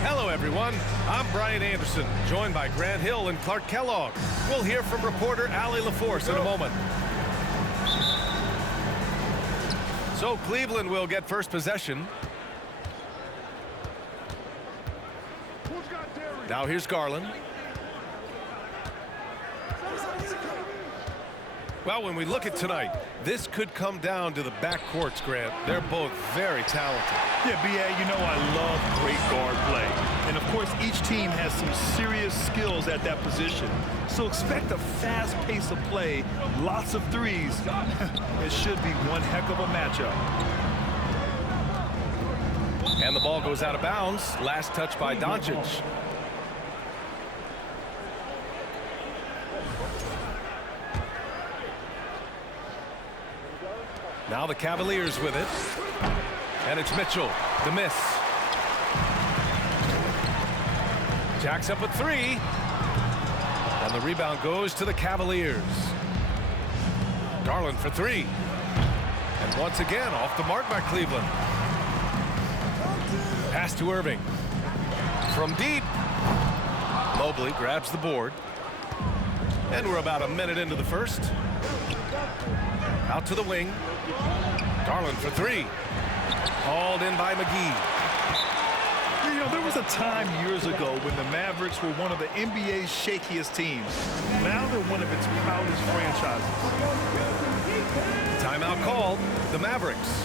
Hello, everyone. I'm Brian Anderson, joined by Grant Hill and Clark Kellogg. We'll hear from reporter Allie LaForce in a moment. So Cleveland will get first possession. Now here's Garland. Well, when we look at tonight, this could come down to the backcourts, Grant. They're both very talented. Yeah, B.A., you know I love great guard play. And, of course, each team has some serious skills at that position. So expect a fast pace of play, lots of threes. It should be one heck of a matchup. And the ball goes out of bounds. Last touch by Doncic. Now the Cavaliers with it. And it's Mitchell. The miss. Jacks up at three. And the rebound goes to the Cavaliers. Garland for three. And once again, off the mark by Cleveland. Pass to Irving. From deep. Mobley grabs the board. And we're about a minute into the first. Out to the wing. Garland for three. Hauled in by McGee. You know, there was a time years ago when the Mavericks were one of the NBA's shakiest teams. Now they're one of its proudest franchises. Timeout called. The Mavericks.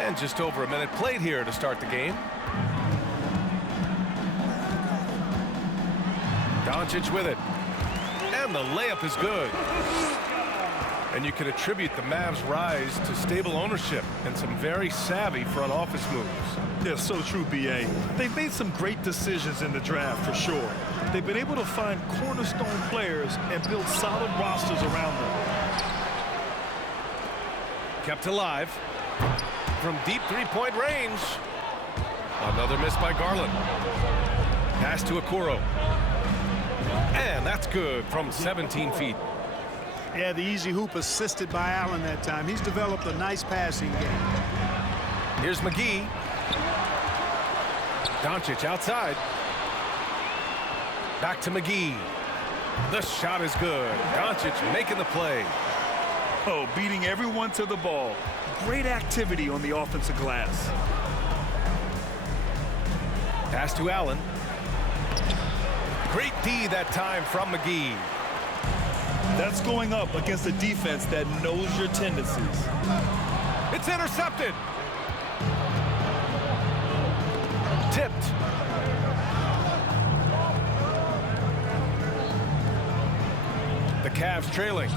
And just over a minute played here to start the game. Doncic with it. And the layup is good. And you can attribute the Mavs' rise to stable ownership and some very savvy front office moves. Yeah, so true, B.A. They've made some great decisions in the draft, for sure. They've been able to find cornerstone players and build solid rosters around them. Kept alive. From deep three-point range. Another miss by Garland. Pass to Okoro. And that's good from 17 feet. Yeah, the easy hoop assisted by Allen that time. He's developed a nice passing game. Here's McGee. Doncic outside. Back to McGee. The shot is good. Doncic making the play. Oh, beating everyone to the ball. Great activity on the offensive glass. Pass to Allen. Great D that time from McGee. That's going up against a defense that knows your tendencies. It's intercepted. Tipped. The Cavs trailing.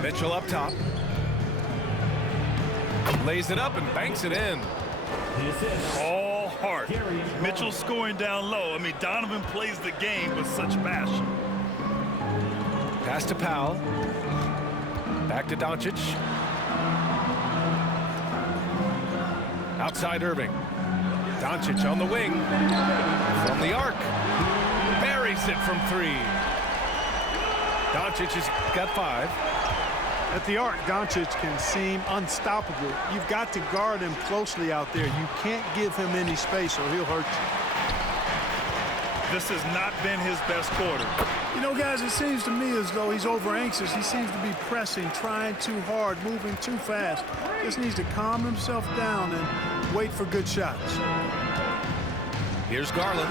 Mitchell up top. Lays it up and banks it in. All heart. Mitchell scoring down low. I mean, Donovan plays the game with such passion. Pass to Powell. Back to Doncic. Outside Irving. Doncic on the wing. From the arc. Buries it from three. Doncic has got 5. At the arc, Doncic can seem unstoppable. You've got to guard him closely out there. You can't give him any space or he'll hurt you. This has not been his best quarter. You know, guys, it seems to me as though he's over-anxious. He seems to be pressing, trying too hard, moving too fast. Just needs to calm himself down and wait for good shots. Here's Garland.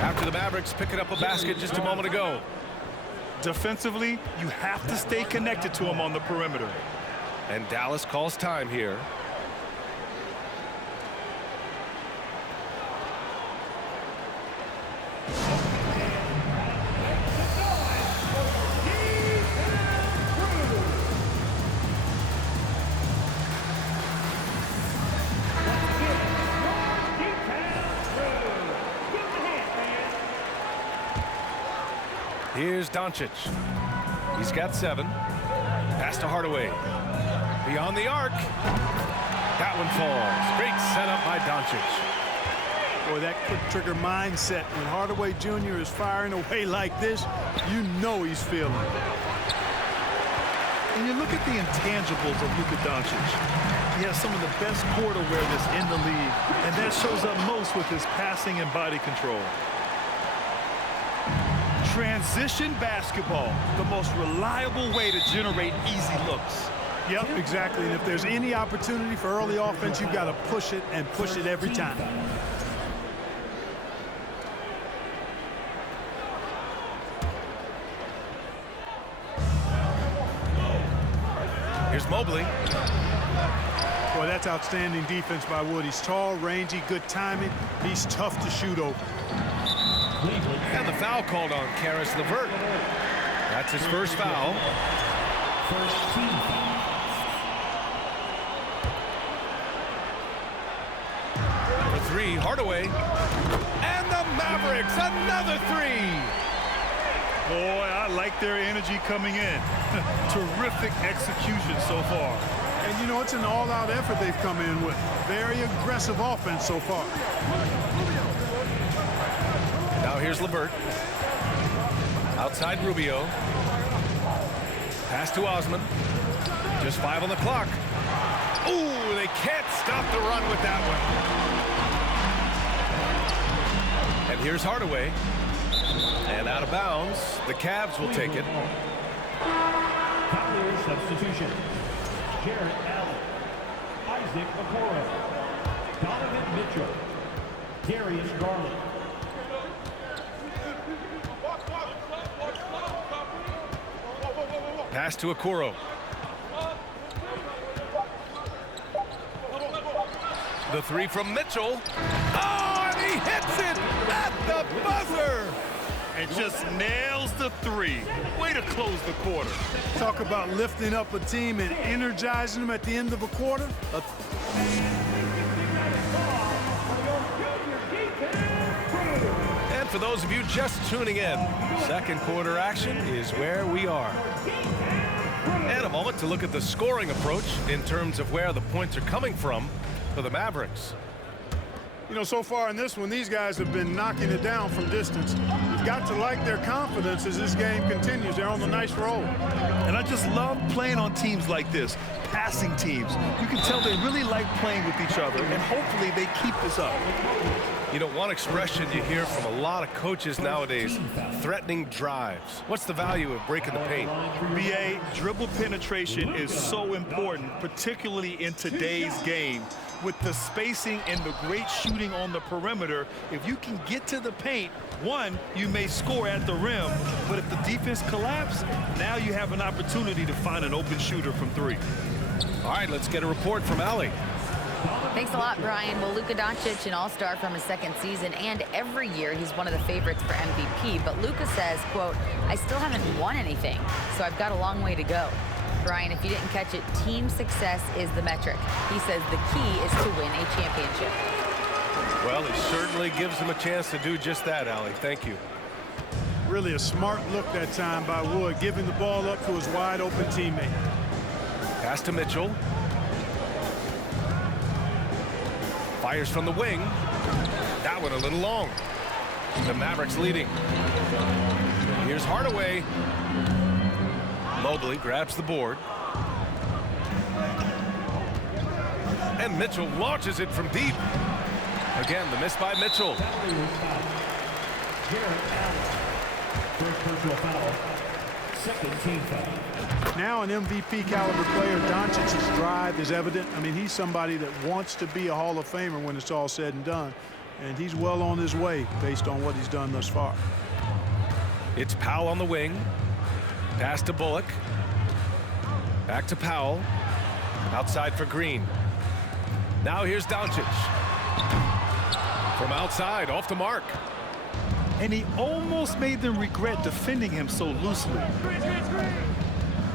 After the Mavericks picking up a basket just a moment ago. Defensively, you have to stay connected to him on the perimeter. And Dallas calls time here. Here's Doncic. He's got 7. Pass to Hardaway. Beyond the arc. That one falls. Great setup by Doncic. Boy, that quick trigger mindset. When Hardaway Jr. is firing away like this, you know he's feeling it. And you look at the intangibles of Luka Doncic. He has some of the best court awareness in the league, and that shows up most with his passing and body control. Transition basketball, the most reliable way to generate easy looks. Yep, exactly. And if there's any opportunity for early offense, you've got to push it and push it every time. Here's Mobley. Boy, that's outstanding defense by Wood. He's tall, rangy, good timing. He's tough to shoot over. And the foul called on Karis LeVert. That's his first foul. First team foul. For 3, Hardaway. And the Mavericks, another 3. Boy, I like their energy coming in. Terrific execution so far. And, you know, it's an all-out effort they've come in with. Very aggressive offense so far. Now here's LeVert. Outside Rubio. Pass to Osman. Just 5 on the clock. Ooh, they can't stop the run with that one. And here's Hardaway. And out of bounds. The Cavs will take it. Cavaliers substitution. Jarrett Allen. Isaac Okoro. Donovan Mitchell. Darius Garland. Pass to Okoro. The 3 from Mitchell. Oh, and he hits it at the buzzer. And just nails the 3. Way to close the quarter. Talk about lifting up a team and energizing them at the end of a quarter. And for those of you just tuning in, second quarter action is where we are. And a moment to look at the scoring approach in terms of where the points are coming from for the Mavericks. You know, so far in this one, these guys have been knocking it down from distance. You've got to like their confidence as this game continues. They're on a nice roll. And I just love playing on teams like this, passing teams. You can tell they really like playing with each other, and hopefully they keep this up. You know, one expression you hear from a lot of coaches nowadays, threatening drives. What's the value of breaking the paint? BA, dribble penetration is so important, particularly in today's game. With the spacing and the great shooting on the perimeter, if you can get to the paint, one, you may score at the rim, but if the defense collapses, now you have an opportunity to find an open shooter from 3. All right, let's get a report from Allie. Thanks a lot, Brian. Well, Luka Doncic, an all-star from his second season, and every year he's one of the favorites for MVP. But Luka says, quote, I still haven't won anything, so I've got a long way to go. Brian, if you didn't catch it, team success is the metric. He says the key is to win a championship. Well, it certainly gives him a chance to do just that, Allie. Thank you. Really a smart look that time by Wood, giving the ball up to his wide-open teammate. Pass to Mitchell. Fires from the wing. That one a little long. The Mavericks leading. Here's Hardaway. Mobley grabs the board. And Mitchell launches it from deep. Again, the miss by Mitchell. Jarrett Allen. First personal foul. Second team foul. Now an MVP caliber player. Doncic's drive is evident. I mean, he's somebody that wants to be a Hall of Famer when it's all said and done. and he's well on his way based on what he's done thus far. It's Powell on the wing. Pass to Bullock. Back to Powell. Outside for Green. Now here's Doncic. From outside, off the mark. And he almost made them regret defending him so loosely.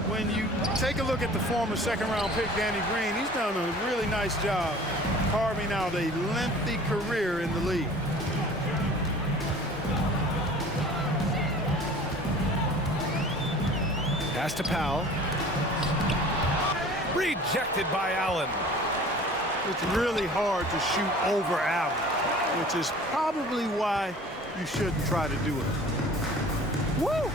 When you take a look at the former second-round pick, Danny Green, he's done a really nice job carving out a lengthy career in the league. Pass to Powell. Rejected by Allen. It's really hard to shoot over Allen, which is probably why you shouldn't try to do it. Woo!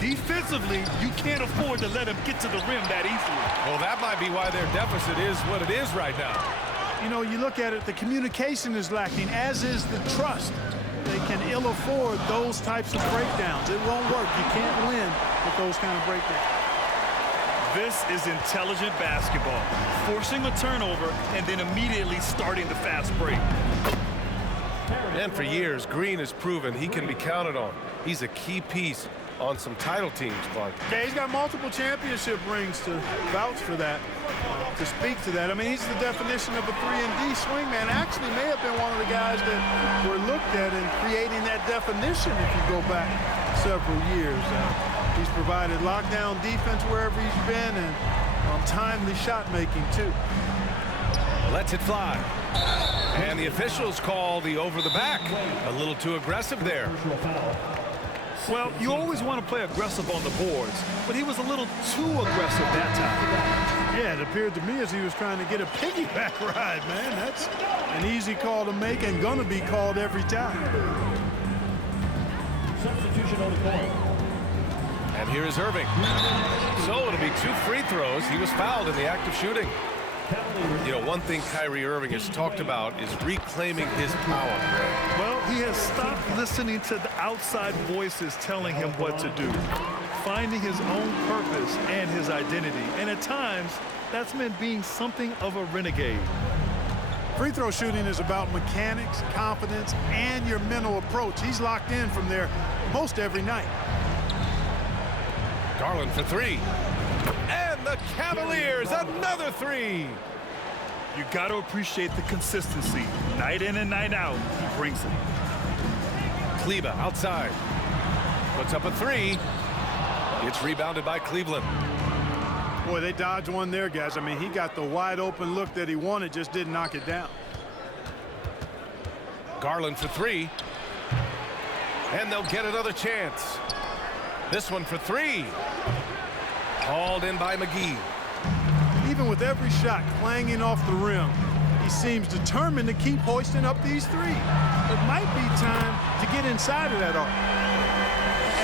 Defensively, you can't afford to let him get to the rim that easily. Well, that might be why their deficit is what it is right now. You know, you look at it, the communication is lacking, as is the trust. They can ill afford those types of breakdowns. It won't work. You can't win with those kind of breakdowns. This is intelligent basketball. Forcing a turnover and then immediately starting the fast break. And for years, Green has proven he can be counted on. He's a key piece on some title teams, Clark. Yeah, he's got multiple championship rings to vouch for that, to speak to that. I mean, he's the definition of a 3-and-D swingman. Actually may have been one of the guys that were looked at in creating that definition if you go back several years. He's provided lockdown defense wherever he's been and timely shot making too. Lets it fly. And the officials call the over the back. A little too aggressive there. Well, you always want to play aggressive on the boards, but he was a little too aggressive that time. Yeah, it appeared to me as he was trying to get a piggyback ride, man. That's an easy call to make and gonna be called every time. Substitution on the court. And here is Irving. So it'll be 2 free throws. He was fouled in the act of shooting. You know, one thing Kyrie Irving has talked about is reclaiming his power. Well, he has stopped listening to the outside voices telling him what to do, finding his own purpose and his identity. And at times, that's meant being something of a renegade. Free throw shooting is about mechanics, confidence, and your mental approach. He's locked in from there most every night. Garland for 3. And the Cavaliers, another 3. You got to appreciate the consistency. Night in and night out, he brings it. Kleba outside. Puts up a 3. It's rebounded by Cleveland. Boy, they dodged one there, guys. I mean, he got the wide open look that he wanted, just didn't knock it down. Garland for 3. And they'll get another chance. This one for 3. Hauled in by McGee. Even with every shot clanging off the rim, he seems determined to keep hoisting up these threes. It might be time to get inside of that arc.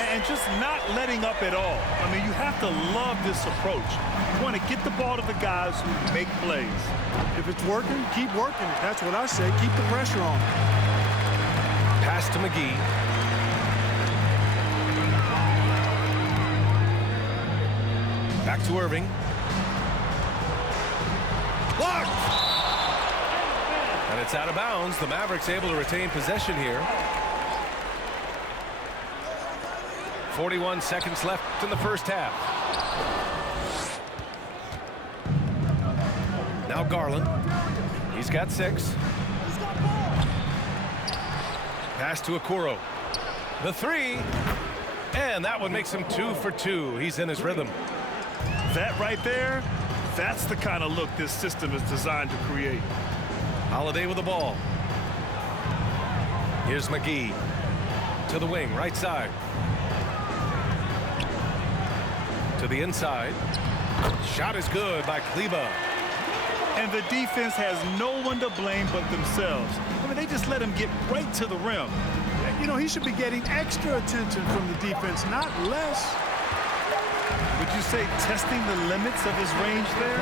And just not letting up at all. I mean, you have to love this approach. You want to get the ball to the guys who make plays. If it's working, keep working it. That's what I say. Keep the pressure on. Pass to McGee. Back to Irving. Blocked! And it's out of bounds. The Mavericks able to retain possession here. 41 seconds left in the first half. Now Garland. He's got 6. Pass to Okoro. The 3. And that one makes him 2 for 2. He's in his rhythm. That right there, that's the kind of look this system is designed to create. Holiday with the ball. Here's McGee to the wing, right side. To the inside. Shot is good by Kleba. And the defense has no one to blame but themselves. I mean, they just let him get right to the rim. You know, he should be getting extra attention from the defense, not less. Would you say testing the limits of his range there?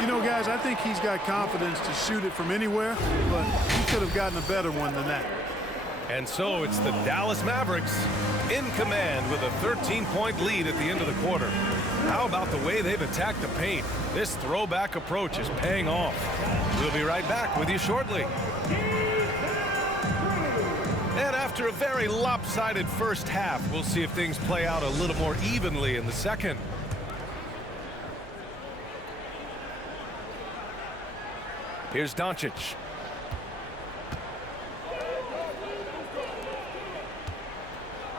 You know, guys, I think he's got confidence to shoot it from anywhere, but he could have gotten a better one than that. And so it's the Dallas Mavericks in command with a 13-point lead at the end of the quarter. How about the way they've attacked the paint? This throwback approach is paying off. We'll be right back with you shortly. After a very lopsided first half, we'll see if things play out a little more evenly in the second. Here's Doncic.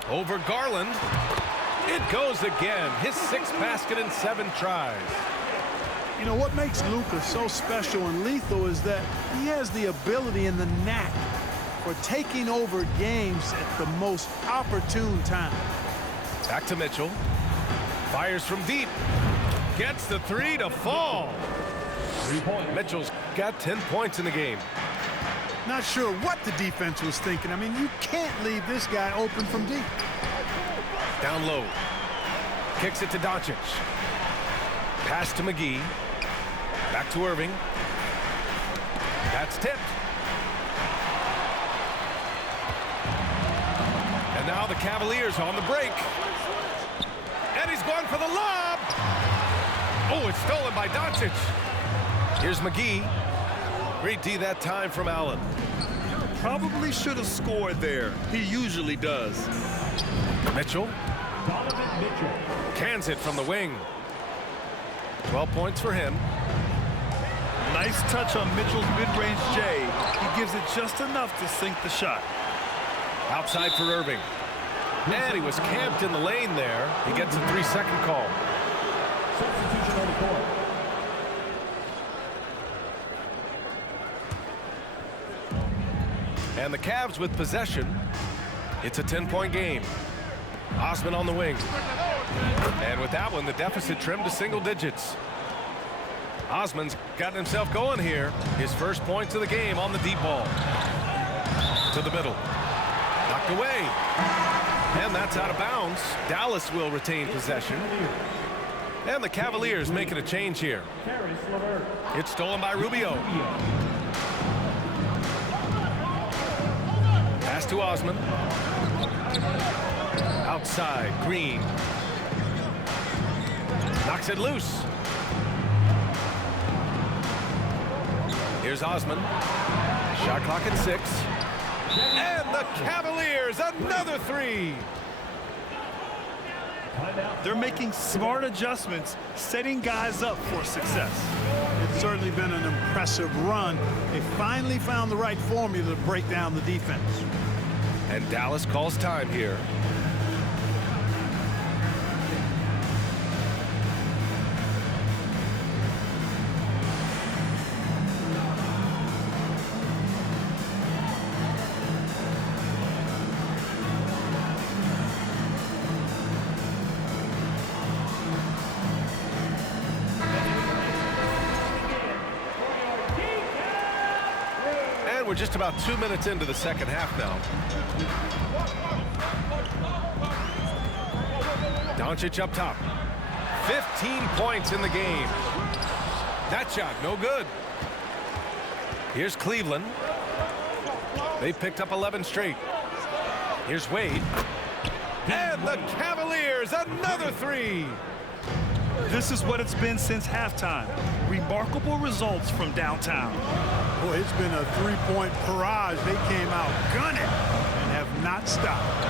Over Garland. It goes again. His 6th basket in 7 tries. You know, what makes Luka so special and lethal is that he has the ability and the knack for taking over games at the most opportune time. Back to Mitchell. Fires from deep. Gets the 3 to fall. Mitchell's got 10 points in the game. Not sure what the defense was thinking. I mean, you can't leave this guy open from deep. Down low. Kicks it to Doncic. Pass to McGee. Back to Irving. That's tipped. And now the Cavaliers on the break. And he's going for the lob. Oh, it's stolen by Doncic. Here's McGee. Great D that time from Allen. Probably should have scored there. He usually does. Mitchell. Cans it from the wing. 12 points for him. Nice touch on Mitchell's mid-range J. He gives it just enough to sink the shot. Outside for Irving. And he was camped in the lane there. He gets a 3-second call. Substitution on the court. And the Cavs with possession. It's a 10-point game. Osman on the wing. And with that one, the deficit trimmed to single digits. Osman's gotten himself going here. His first points of the game on the deep ball. To the middle. Knocked away. And that's out of bounds. Dallas will retain possession. And the Cavaliers making a change here. It's stolen by Rubio. Pass to Osman. Outside, Green. Knocks it loose. Here's Osman. Shot clock at 6. And the Cavaliers, another 3. They're making smart adjustments, setting guys up for success. It's certainly been an impressive run. They finally found the right formula to break down the defense. And Dallas calls time here. We're just about 2 minutes into the second half now. Doncic up top. 15 points in the game. That shot, no good. Here's Cleveland. They picked up 11 straight. Here's Wade. And the Cavaliers, another 3. This is what it's been since halftime. Remarkable results from downtown. Boy, it's been a 3-point barrage. They came out gunning and have not stopped.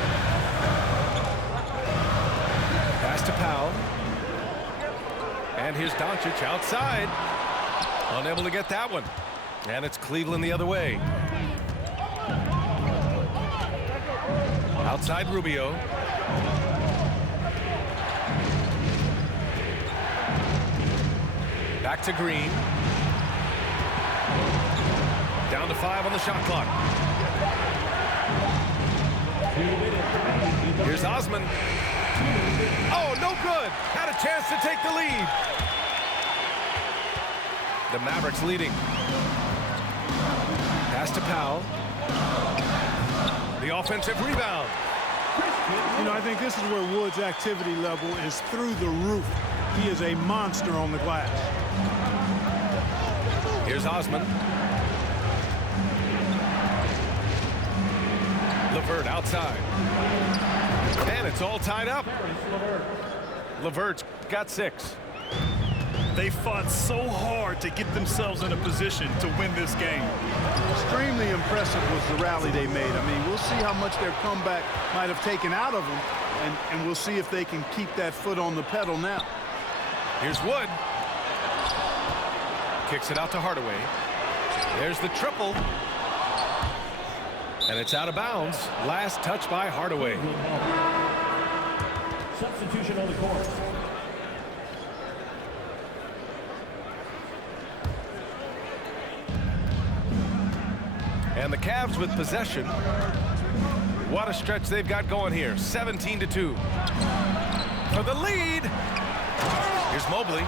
Pass to Powell. And here's Doncic outside. Unable to get that one. And it's Cleveland the other way. Outside Rubio. Back to Green. Down to 5 on the shot clock. Here's Osman. Oh, no good. Had a chance to take the lead. The Mavericks leading. Pass to Powell. The offensive rebound. You know, I think this is where Wood's activity level is through the roof. He is a monster on the glass. Here's Osman. LeVert outside. And it's all tied up. LeVert's got 6. They fought so hard to get themselves in a position to win this game. Extremely impressive was the rally they made. I mean, we'll see how much their comeback might have taken out of them, and we'll see if they can keep that foot on the pedal now. Here's Wood. Kicks it out to Hardaway. There's the triple. And it's out of bounds. Last touch by Hardaway. Substitution on the court. And the Cavs with possession. What a stretch they've got going here. 17-2. For the lead. Here's Mobley.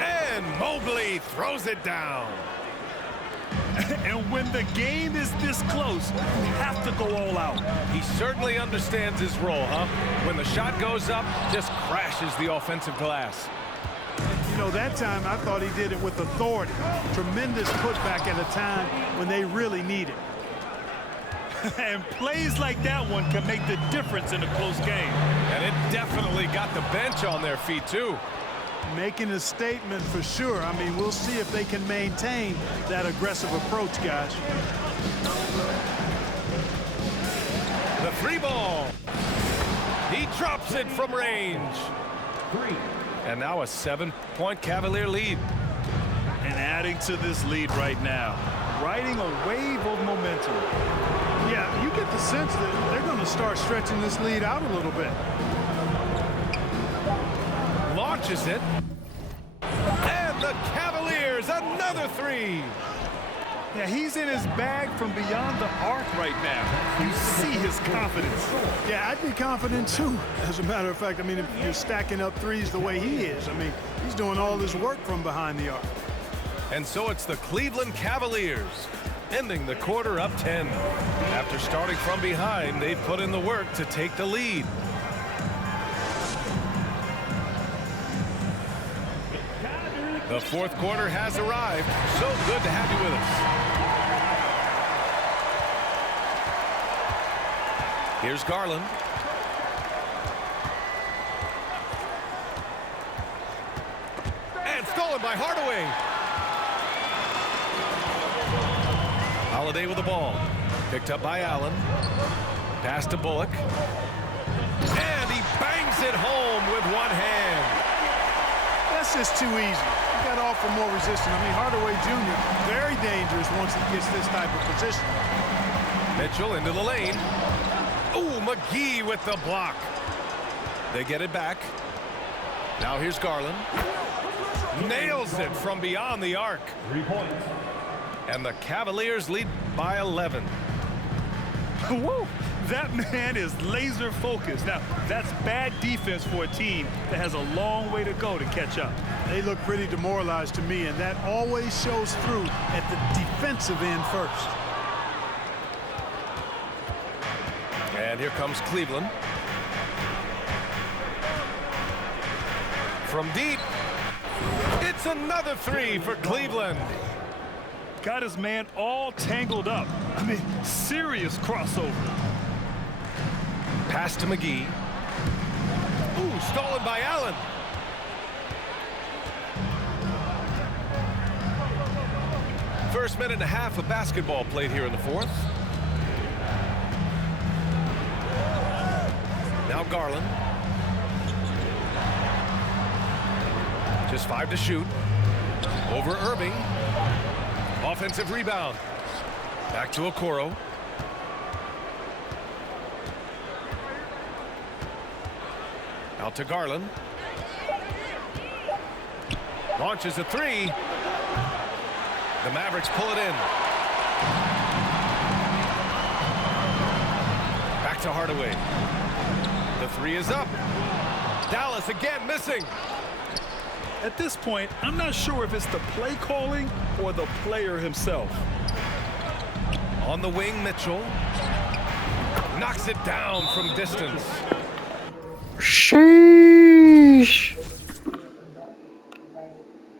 And Mobley throws it down. And when the game is this close, you have to go all out. He certainly understands his role, huh? When the shot goes up, just crashes the offensive glass. You know, that time I thought he did it with authority. Tremendous putback at a time when they really need it. And plays like that one can make the difference in a close game. And it definitely got the bench on their feet, too. Making a statement for sure. I mean, we'll see if they can maintain that aggressive approach, guys. The three ball. He drops it from range. And now a 7-point Cavalier lead. And adding to this lead right now, riding a wave of momentum. Yeah, you get the sense that they're going to start stretching this lead out a little bit. Launches it. And the Cavaliers, another three. Yeah, he's in his bag from beyond the arc right now. You see his confidence. Yeah, I'd be confident too. As a matter of fact, I mean, if you're stacking up threes the way he is, I mean, he's doing all his work from behind the arc. And so it's the Cleveland Cavaliers ending the quarter up 10. After starting from behind, they've put in the work to take the lead. The fourth quarter has arrived. So good to have you with us. Here's Garland. And stolen by Hardaway. Holiday with the ball. Picked up by Allen. Pass to Bullock. And he bangs it home with one hand. That's just too easy. He got off for more resistance. I mean, Hardaway Jr., very dangerous once he gets this type of position. Mitchell into the lane. Ooh, McGee with the block. They get it back. Now here's Garland. Nails it from beyond the arc. 3 points. And the Cavaliers lead by 11. Woo! That man is laser focused. Now, that's bad defense for a team that has a long way to go to catch up. They look pretty demoralized to me, and that always shows through at the defensive end first. And here comes Cleveland. From deep. It's another three for Cleveland. Got his man all tangled up. I mean, serious crossover. Pass to McGee. Ooh, stolen by Allen. First minute and a half of basketball played here in the fourth. Now Garland. Just 5 to shoot. Over Irving. Offensive rebound. Back to Okoro. Out to Garland. Launches a three. The Mavericks pull it in. Back to Hardaway. The three is up. Dallas again missing. At this point, I'm not sure if it's the play calling or the player himself. On the wing, Mitchell. Knocks it down from distance. Sheesh.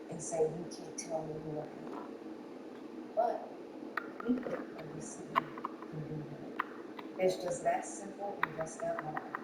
And say, you can't tell me who I am. But we could obviously can do that. It's just that simple and just that hard.